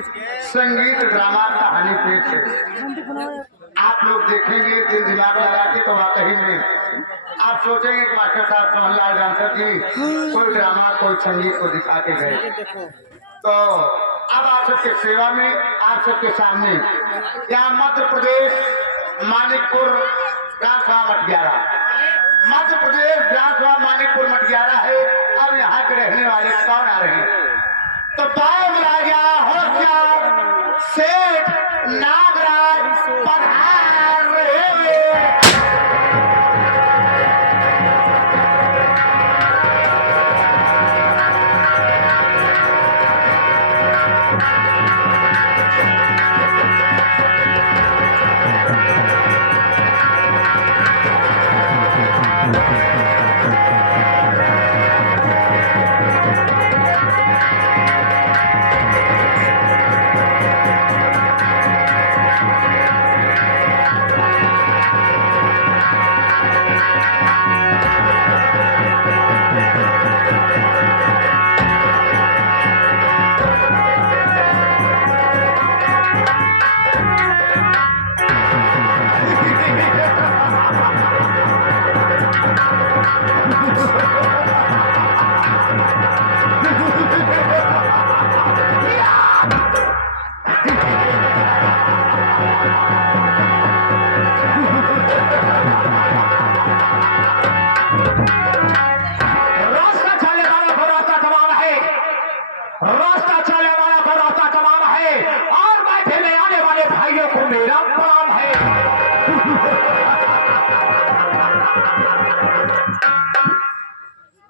संगीत ड्रामा कहानी पेश है। आप लोग देखेंगे दिल दिमाग लगा के तो वाकई में आप सोचेंगे कि मास्टर साहब सोहनलाल डांसर जी कोई ड्रामा कोई संगीत को दिखा के गए। तो अब आप सबके सेवा में आप सबके सामने यहाँ मध्य प्रदेश मानिकपुर ग्राम मटियारा, मध्य प्रदेश ग्राम मानिकपुर मटियारा है। अब यहाँ के रहने वाले कौन आ रहे हैं? तो बाम राजा होशियार सेठ नागराज पधार रहे।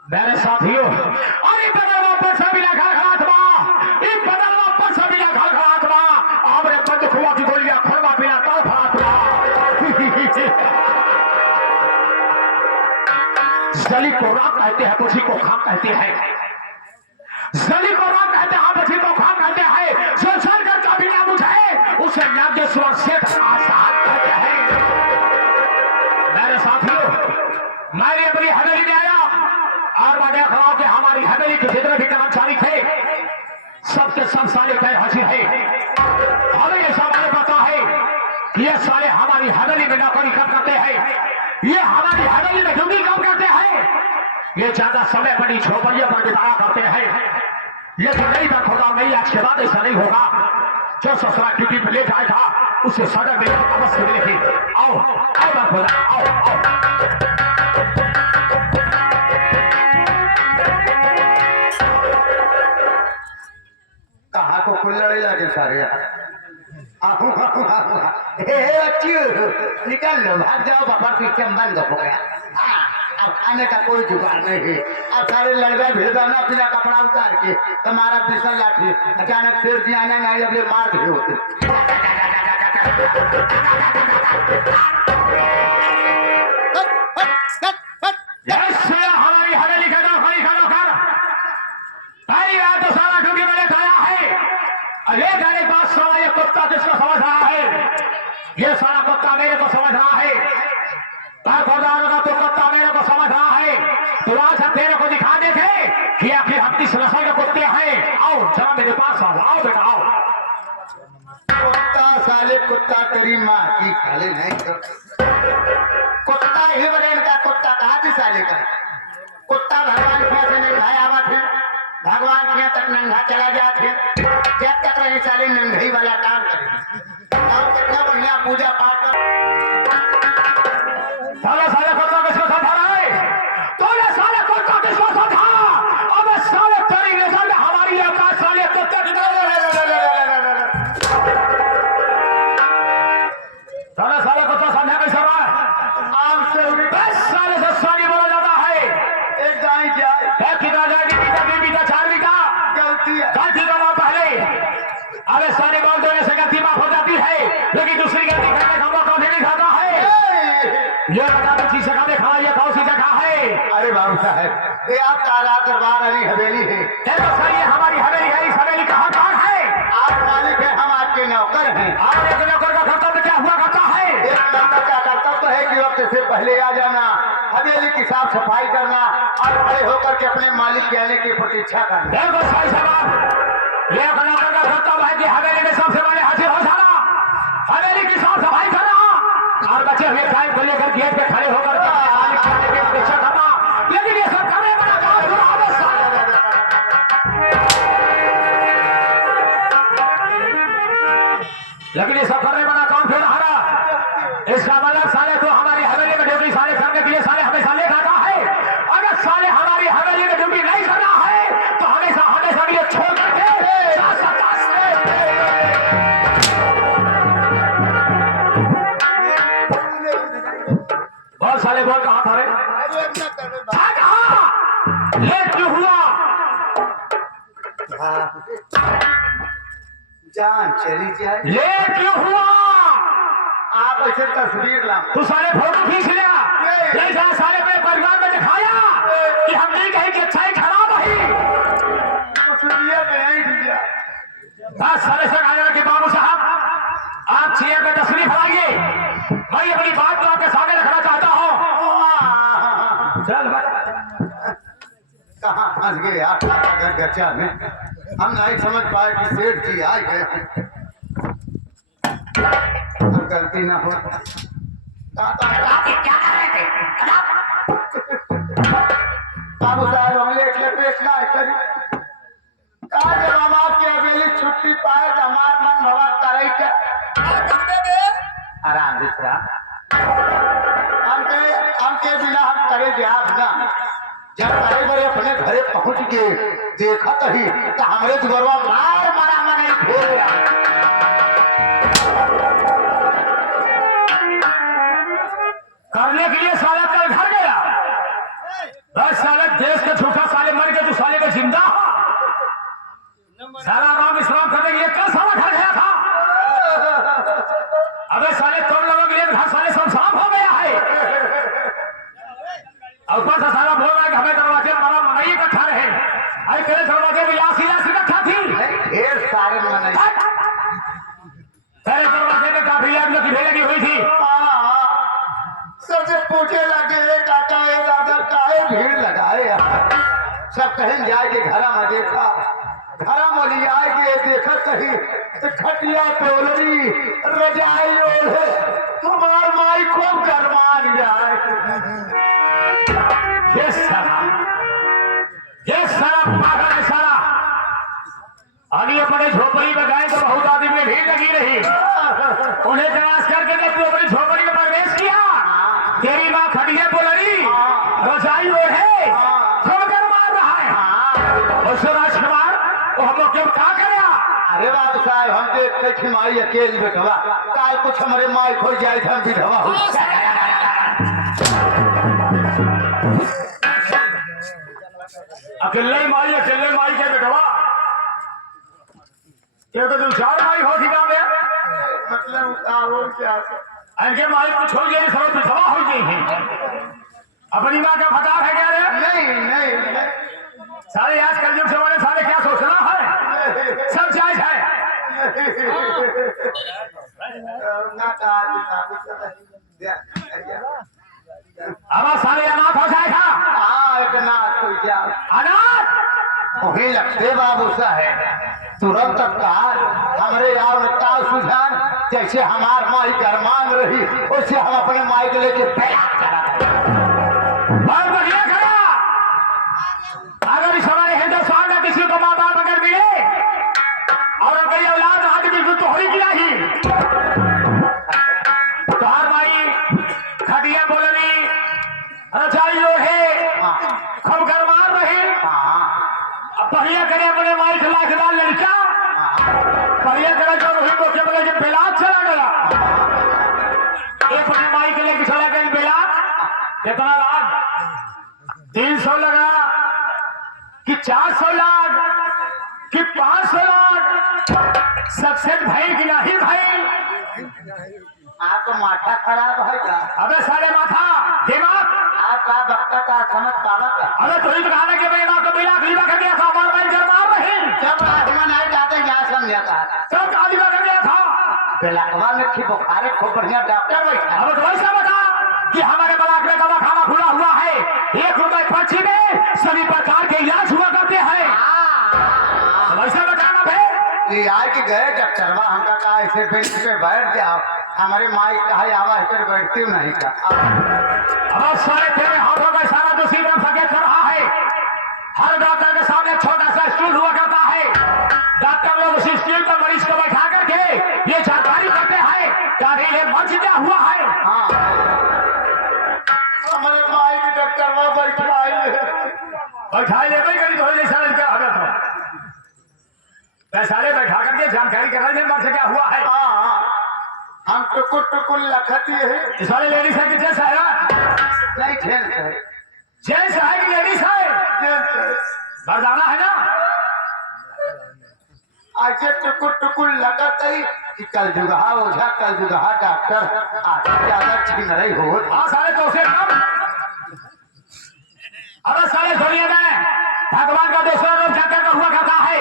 मेरे साथियों, अरे बदल वापस अभी लगा खड़ा एक बदल वापस अभी लगा खड़ा हमने बंद खुआ की गोलियां खड़वा बिना तो खड़ा जली को रात कहते हैं, बुझी को खाम कहते हैं। जली को रात कहते हैं, बुझी को खाम कहते हैं। जो चल कर कभी ना बुझे उसे नागेश्वर सेठ आसाद कहते हैं। मेरे साथियों, मैं अपनी हवेली में आया और मैं देख रहा हूं कि हमारी हवेली के जितने भी कर्मचारी थे सबके सब साले गैर हाजिर है। हमें ये सवाल पता है कि ये साले हमारी हवेली में नौकरी कब करते हैं, ये हमारी हवेली में ड्यूटी कब करते हैं, ये ज्यादा समय बड़ी झोपड़ियों पर बिताया करते हैं। ये तो नहीं बात होगा, नहीं आज के बाद ऐसा नहीं होगा। जो ससुराल ड्यूटी पे ले जाएगा उसे सजा में अवश्य मिलेगी। आओ आओ बात हो रहा, आओ आओ। कहा को कुल्लड़े लगे सारे निकल लो, भाग जाओ, बाबा सिस्टम बंद हो गया। अब खाने का कोई जुगाड़ नहीं है। अब सारे लड़का भेजना अपना कपड़ा उतार के तुम्हारा पिसल लाठी अचानक शेर जी आना नहीं, अब मार दिए होते। हमारी हवेली का नौकरी का नौकर पहली बात तो सारा ड्यूटी मैंने खाया है। अरे जाने बात सारा ये कुत्ता किसको समझ रहा है, ये सारा कुत्ता मेरे को समझ रहा है। का तो कुत्ता मेरे को समझ रहा है। तो आज हम तेरे को दिखा देते कि आखिर हम किस नस्ल के कुत्ते हैं। आओ जरा मेरे पास आओ, आओ बेटा आओ। कुत्ता साले कुत्ता तेरी माँ की खाले नहीं तो कुत्ता ही बने का कुत्ता कहा थी साले का कुत्ता भगवान के से नहीं खाया हुआ थे, भगवान के तक नंगा चला गया थे। जब तक रही साले नंगई वाला काम करेगी और कितना बढ़िया पूजा पाठ कर साला साला कुत्ता किसको समझा रहा है, तो ये साले कुत्ता किसको समझा। अब साले तेरी नजर में हमारी औकात साले कुत्ते की साला साला कुत्ता समझा कैसे रहा है। आम से बस साले से साली बोला जाता है। एक गाय जाए एक कितना जाएगी, बीता तीन बीता चार बीता गलती है, गलती करना पहले। अबे सारी बोल देने से गलती माफ हो जाती है, लेकिन दूसरी गलती करने का मौका भी नहीं खाता है। ये बता दो चीज जगह देखा, ये कौन सी जगह है। अरे बाबू साहब, ये आपका राज दरबार अली हवेली है। तो सही है, हमारी हवेली है। इस हवेली का हक कौन है? आप मालिक है, हम आपके नौकर हैं। और एक नौकर का कर्तव्य क्या हुआ करता है? एक नौकर का कर्तव्य है कि वक्त से पहले आ जाना, हवेली की साफ सफाई करना और खड़े होकर के अपने मालिक के आने की प्रतीक्षा करना। बिल्कुल सही जवाब। ये नौकर का कर्तव्य है कि लेकिन ये सब करने वाला कौन क्यों हारा? इसका मतलब साले तो हमारी हवेली में ड्यूटी साले करने के लिए साले हमेशा लेट आता है। अगर साले हमारी हवेली में ड्यूटी नहीं करना है तो हमेशा हमेशा के लिए छोड़ करके बहुत साले बोल कहा था रे? लेट क्यों हुआ? जान चली जाए। लेट क्यों हुआ? आप ऐसे तस्वीर ला तू साले फोटो खींच लिया, जैसा साले मेरे परिवार में दिखाया कि हम नहीं कहीं कि अच्छा ही खराब है। तस्वीर में नहीं दिया। बस साले से कहा कि बाबू साहब आप चेयर में तस्वीर फैलाइए, मैं अपनी बात को आपके सामने रखना चाहता हूँ। चल कहाँ फंस गए आप घर गचा में? हम नहीं समझ पाए कि सेठ जी आ गए। गलती ना हो। क्या कर रहे थे? बाबू साहब हम लेट पेश ना करी। कहा जब हम आपकी हवेली छुट्टी पाए तो हमार मन भवन करे क्या? आराम दूसरा हमके बिना हम करे जहाज ना। जब करे बड़े अपने घरे पहुंच गए देखा तही तो हमरे दुगरवा मार मारा मने फेर गया। करने के लिए साला कल घर गया। बस साले देश के झूठा साले मर गए, तू साले में जिंदा साला राम इस्लाम करने के लिए कल साला घर गया था। अबे साले तुम लोगों के लिए घर साले सब साफ हो गया है। ऊपर से साला बोल रहा है कि हमें दरवाजे मारा मनाई इकट्ठा रहे। आई तेरे दरवाजे में यासी इकट्ठा थी। ढेर सारे मनाई तेरे दरवाजे में काफी आग लगी हुई थी। सबसे पूछे लगे काका ए दादा काहे भीड़ लगाए। सब कहें जाएगे घरा में देखा घरा में आएगे देखा कहीं तो खटिया टोलरी रजाई ओढ़े हमार माई को गरमान जाए। ये सारा पागल है सारा। आगे अपने झोपड़ी में गए तो बहुत आदमी में भीड़ लगी रही। उन्हें तलाश करके जब तू अपनी झोपड़ी में प्रवेश किया तेरी माँ खड़िया बोलरी रजाई ओढ़े थोड़कर मार रहा है। और राजकुमार वो हम लोग क्यों क्या करे? अरे बाबू साहब हम देखते थे माई अकेले बैठवा काल कुछ हमारे माई खो जाए हम विधवा हो। अकेले माई के बेटवा क्या तो तू चार माई हो थी काम है? मतलब क्या इनके माई को छोड़ गई सब विधवा हो गई है। अपनी माँ का फटार है क्या रे? नहीं सारे आज कल युग से सारे क्या सोचना है? सब जायज है। अब सारे अनाथ हो जाएगा। अनाथ वही लगते बाबू साहब तुरंत तत्काल हमारे यार ताल सुझान जैसे हमार माई गरमान रही वैसे हम अपने माई को लेके बहुत बढ़िया करा। अगर इस हमारे हिंदुस्तान में किसी को माँ बाप अगर मिले और कई औलाद आज बिल्कुल तो हो ही गया ही तो हर भाई खटिया बोलनी रचाई लोहे खम कर मार रहे। अब पहिया करे अपने माई से लाखदार लड़का पहिया करे जो रोहित को के बोले जब बेलात चला गया एक अपने माई के लेके चला गया बेलात। कितना लाख? 300 लगा कि 400 लाख कि 500 लाख? सक्सेस भाई कि नहीं भाई? आपको माथा खराब है क्या? अबे सारे माथा दिमाग आपका वक्ता का समझ पावा का? अबे तू ही तो कहा कि भाई ना तो बिला लीला कर दिया था हमारे भाई जब मार रहे जब आसमान आए जाते क्या समझा था? तब कालीबा कर दिया था। बेलकवा में थी बुखारे खूब बढ़िया डॉक्टर बैठा। अब तो वैसा बता कि हमारे बलाक में दवा खाना खुला हुआ है। 1 रुपए पर्ची में सभी प्रकार के इलाज हुआ करते हैं। वैसा बताना भाई ये आज के गए डॉक्टरवा हमका कहा ऐसे बेंच पे बैठ जाओ हमारे माई कहा आवाज पर बैठती हूँ नहीं का। अब सारे तेरे हाथों का सारा दूसरी तरफ संकेत कर रहा है। हर डॉक्टर के सामने छोटा सा स्टूल हुआ करता है। डॉक्टर लोग उसी स्टूल पर मरीज को बैठा करके ये जानकारी हुआ है? हाँ हमारे माई के डॉक्टर वहां बैठाए बैठाई ले भाई, तो जैसा लड़का आगा था वैसा ले बैठा करके जानकारी करा दे मर से क्या हुआ है। हाँ हम टुकुर टुकुर लखती है। इस वाले लेडीज है कि जेंट्स है? नहीं जेंट्स है। जेंट्स है कि लेडीज है? जेंट्स है। मर्दाना है ना? ऐसे टुकुर टुकुर लगत है कि कल जुगहा ओझा कल जुगहा डॉक्टर आगे ज्यादा छीन रही हो। हाँ साले तो उसे कम। अरे साले दुनिया में भगवान का दूसरा रूप जाकर का हुआ करता है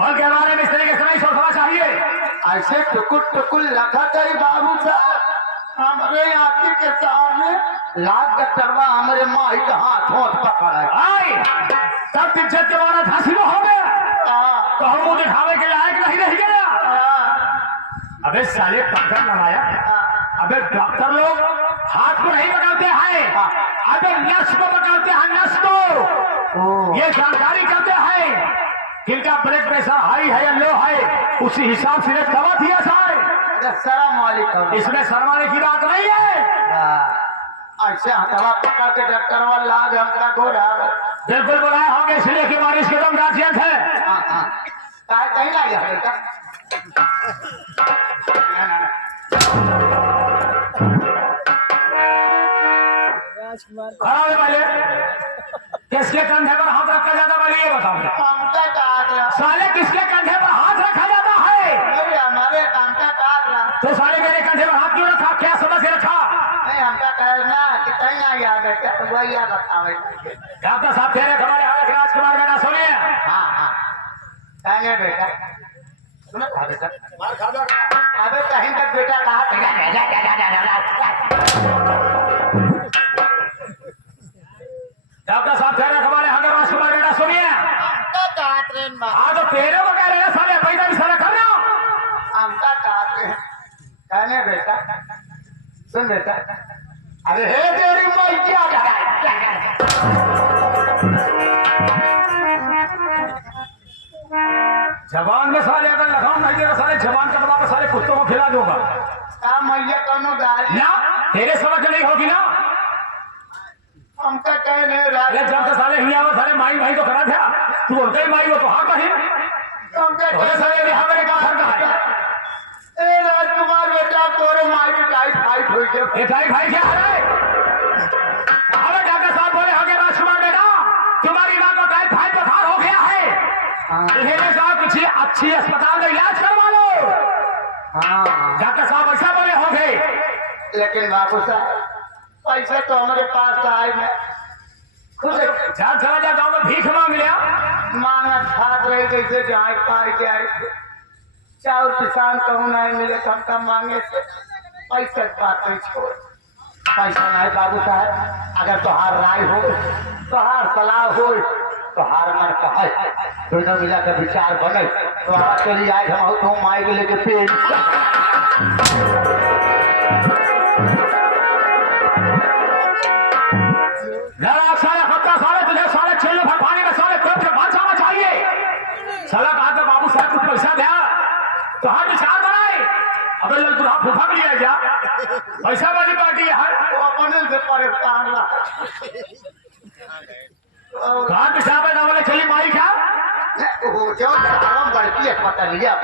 और के बारे में इस तरीके से नहीं सोचना चाहिए। ऐसे टुकुर टुकुर लगत है बाबू साहब हमारे आंखी के सामने लाख डॉक्टरवा हमारे माई का हाथों पकड़ा है। आई तब इज्जत के बारे फांसी में हो गया तो हम मुझे दिखावे के लायक नहीं रह गया। अबे साले पकड़ लगाया। अबे डॉक्टर लोग हाथ को नहीं पकड़ते हैं, अबे नस को पकड़ते हैं, नस को। ये जानकारी करते हैं किनका ब्लड प्रेशर हाई है या लो है, उसी हिसाब से दवा दिया जाए। शर्म वाली इसमें शर्माने की बात नहीं है। ऐसे हथवा पकड़ के डॉक्टर वाला लाग हमका घोड़ा बिल्कुल बुलाए होंगे इसलिए कि बारिश के दम गार्जियन है। कहीं ना जा बेटा खड़ा हो वाले किसके कंधे पर हाथ रखा जाता है ये बताओ। हमका काट साले किसके कंधे पर हाथ रखा जाता है? हमारे हमका काट तो साले मेरे कंधे पर हाथ क्यों रखा, क्या समझ के रखा? नहीं हमका कहना कि कहीं ना याद बेटा तो वही याद बतावे। डॉक्टर साहब कह रहे हमारे हालत राजकुमार बेटा सुनिए। हाँ हाँ कहने बेटा सुनो था बेटा अबे कहीं तक बेटा कहा डॉक्टर साहब कह रहे हमारे हालत राजकुमार बेटा सुनिए। हाँ तो तेरे को कह रहे हैं साले पैदा भी सारा कर रहे हो। हमका कहने बेटा सुन बेटा अरे हे तेरी मैया जबान में साले अगर लगाऊं नहीं देगा साले जबान का दबा के साले कुत्तों को खिला दूंगा। मैया कौनो गाली ना तेरे समझ नहीं होगी ना। हमका कहने अरे जब से साले हिया वो साले माई भाई तो करा था तू उनका ही माई वो तो हाँ कहीं साले यहाँ मेरे का घर का है। ए राजकुमार बेटा तोरे माई की टाइफाइड हुई के ये भाई क्या है? अरे डॉक्टर साहब बोले आगे राजकुमार बेटा तुम्हारी माँ को टाइफाइड बुखार हो गया है, इन्हें जाओ किसी अच्छी अस्पताल में इलाज करवा लो। डॉक्टर साहब ऐसा बोले होंगे। लेकिन बाबू साहब पैसा तो हमारे पास तो आए मैं खुद जहाँ चला जा गाँव में भीख मांग लिया मांगा खाद रहे जैसे जहाँ पाई जाए चाउर किसान कहूँ नहीं मिले कम कम मांगे से पैसा बात नहीं छोड़ पैसा नहीं बाबू साहब अगर तोहार राय हो तोहार सलाह हो तोहार मन कहे दोनों मिला कर विचार बने तो हमारा चली आए हम तो माई के लेके पेड़ सारे हफ्ता साले तुझे साले छेले भर पानी में साले कोट के बांध जाना चाहिए। साला कहा था बाबू साहब कुछ पैसा दिया तो हाँ विचार बनाए। अबे लल तुझा फूफा भी है क्या पैसा वाली पार्टी है वो अपने से परेशान कहा पिछावे ना बोले चली माई क्या वो जो आराम बढ़ती है पता लिया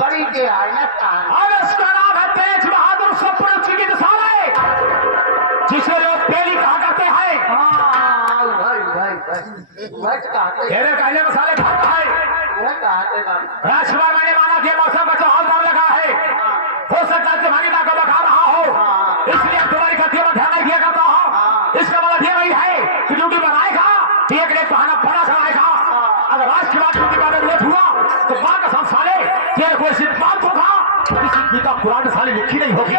बड़ी के आना और उसका नाम है तेज बहादुर सप्र चिकित्सा जिसे लोग पेली कहा करते हैं। तेरे कहने में साले भाग है राजकुमार मैंने माना कि मौसम का चौहान नाम लगा है हो सकता है तुम्हारी माँ को बखा रहा हो इसलिए तुम्हारी गतियों में ध्यान नहीं दिया करता हूँ। इसका मतलब ये नहीं है कि ड्यूटी बनाएगा एक ने बहाना बड़ा कराएगा। अगर राजकुमार ड्यूटी में लेट हुआ तो माँ का सब साले तेरे को इस बात को कहा किसी गीता पुराने साले लिखी नहीं होगी।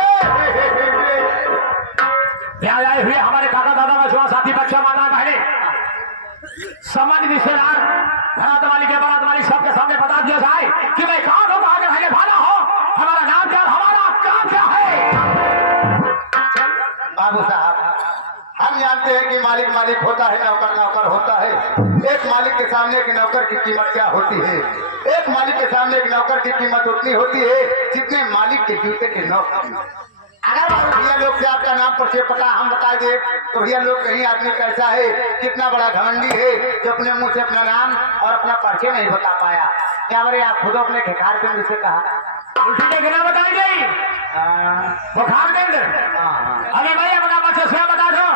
यहाँ आए हुए हमारे काका दादा मछुआ साथी बच्चा माता बहने समाज रिश्तेदार घरात वाली के बारात वाली सबके सामने बता दिया जाए कि मैं कौन हूँ कहाँ के रहने वाला हो हमारा नाम क्या हमारा काम क्या है। बाबू साहब हम जानते हैं कि मालिक मालिक होता है नौकर नौकर होता है। एक मालिक के सामने एक नौकर की कीमत क्या होती है? एक मालिक के सामने एक नौकर की कीमत उतनी होती है जितने मालिक के जूते के नौकर। भैया लोग से आपका नाम परिचय पता हम बता दे तो भैया लोग कहीं आदमी कैसा है, कितना बड़ा घमंडी है जो अपने मुंह से अपना नाम और अपना परिचय नहीं बता पाया। क्या बोले आप खुद अपने ठेकार केंद्र से कहा उल्टी देखना बताई गई बुखार केंद्र। अरे भाई अपना परिचय स्वयं बता दो।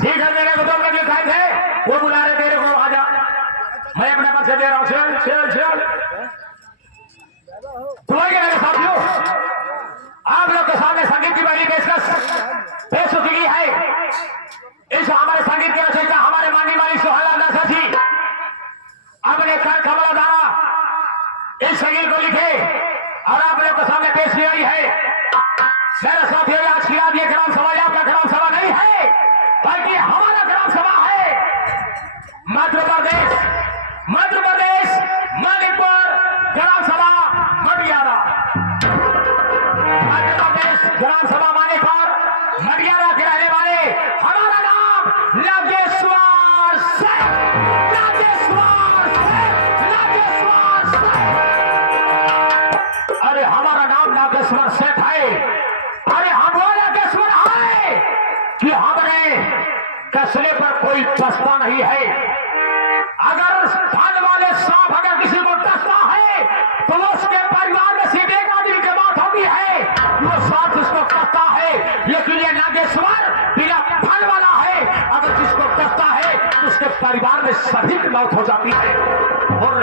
ठीक है, मेरे को दो लोग लिखाए थे, वो बुला रहे तेरे को, आ जा। मैं अपना परिचय दे रहा हूँ। चल चल चल तुम्हारे मेरे साथियों, आप लोग के सामने संगीत की बड़ी पेशकश पेश हो चुकी है। इस हमारे संगीत की रचयिता हमारे माननीय वाली सोहनलाल दास जी अपने कर कमला द्वारा इस संगीत को लिखे और आप लोग के सामने पेश की गई है। मेरे साथियों, आज की ये ग्राम सभा आपका ग्राम सभा नहीं है, बल्कि हमारा ग्राम सभा है। मध्य प्रदेश मणिपुर ग्राम सभा मटियारा, मध्य प्रदेश ग्राम सभा मणिपुर मटियारा के रहने वाले, हमारा नाम नागेश्वर सिंह, नागेश्वर सिंह, नागेश्वर सिंह। अरे हमारा नाम नागेश्वर सेठ है। अरे हम वो नागेश्वर है कि हमने कसने पर कोई दस्ता नहीं है। अगर धन वाले सांप अगर किसी को दस्ता है तो वो उसके परिवार में सिर्फ एक आदमी की बात होती है, वो सांप उसको कसता है। लेकिन ये नागेश्वर बिना फल वाला है, अगर जिसको कसता है तो उसके परिवार में सभी की मौत हो जाती है। और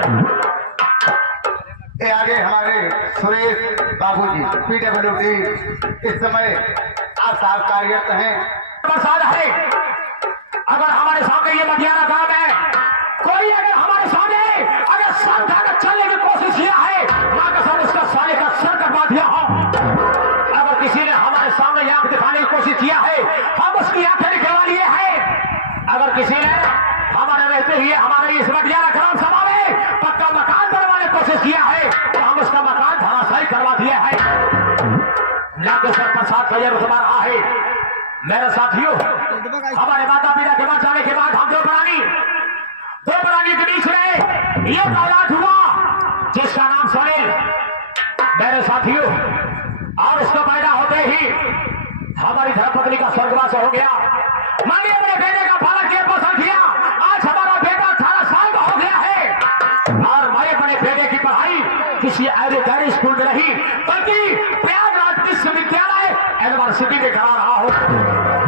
ये आगे हमारे सुरेश बाबूजी PWD इस समय आप साहब कार्यरत हैं। प्रसाद है, अगर हमारे सामने ये मटियारा गांव है, कोई अगर हमारे सामने अगर सर खाकर चलने की कोशिश किया है, मां कसम उसका साले का सर कटवा दिया हो। अगर किसी ने हमारे सामने आंख दिखाने की कोशिश किया है, हम उसकी आंखें निकलवा लिए हैं। अगर किसी ने हमारे रहते हुए हमारे इस मटियारा ग्राम सभा में पक्का मकान बनवाने की कोशिश किया है तो हम उसका मकान धराशायी करवा दिया है। नागेश्वर प्रसाद का यह रुतबा रहा है। मेरे साथियों, हमारे माता पिता के बाद जाने के बाद हम दो प्राणी के बीच में ये औलाद हुआ जिसका नाम सोहेल। मेरे साथियों, और उसको पैदा होते ही हमारी धर्मपत्नी का स्वर्गवास हो गया। मैंने अपने बेटे का पालन किया, पोषण किया। आज हमारा बेटा 18 साल का हो गया है और मैं अपने बेटे की पढ़ाई किसी गैर स्कूल में नहीं बल्कि प्रयागराज विश्वविद्यालय यूनिवर्सिटी में करा रहा हूं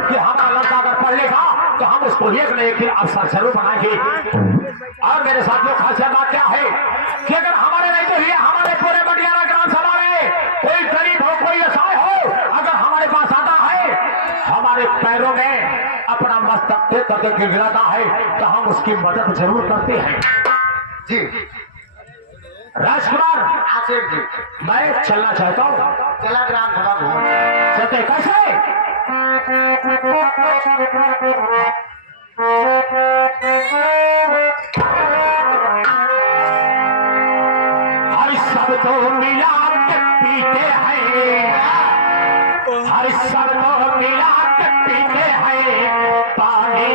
कि हमारा लड़का अगर पढ़ लेगा तो हम उसको एक न एक दिन अफसर जरूर बनाएंगे। और मेरे साथियों, खास बात क्या है कि अगर हमारे रहते हुए हमारे पूरे मटियारा ग्राम सभा में कोई गरीब हो, कोई असहाय हो, अगर हमारे पास आता है, हमारे पैरों में अपना मस्तक दे करके गिराता है तो हम उसकी मदद जरूर करते हैं। जी राजकुमार आशिक जी, मैं चलना चाहता हूँ। चला ग्राम सभा घूम चलते कैसे? हर सब तो मिला के पीते हैं, हर सब तो मिला के पीते हैं, पानी